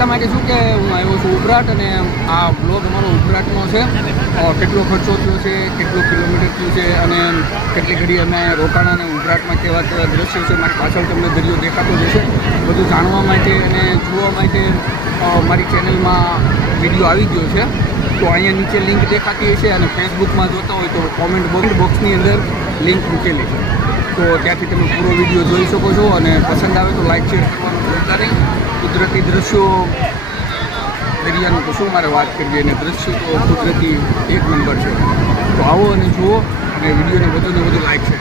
એટલા માટે શું કે હું આવ્યો છું ઉભરાટ અને આ બ્લોગ અમારો ઉભરાટનો છે. કેટલો ખર્ચો થયો છે, કેટલું કિલોમીટર થયું છે અને કેટલી ઘડી અમે રોકાણા અને ઉભરાટમાં કેવા કેવા દ્રશ્યો છે. મારી પાછળ તમને દરિયો દેખાતો જશે. બધું જાણવા માટે અને જોવા માટે મારી ચેનલમાં વિડીયો આવી ગયો છે. તો અહીંયા નીચે લિંક દેખાતી હશે અને ફેસબુકમાં જોતા હોય તો કોમેન્ટ બોક્સની અંદર લિંક મૂકેલી છે. તો ત્યાંથી તમે પૂરો વિડીયો જોઈ શકો છો અને પસંદ આવે તો લાઇક શેર કરવાનું ભૂલતા નહીં. કુદરતી દ્રશ્યો દરિયાનું તો શું મારે વાત કરવી, અને દ્રશ્યો તો કુદરતી એક નંબર છે. તો આવો અને જુઓ અને વિડીયોને વધુને વધુ લાઇક શેર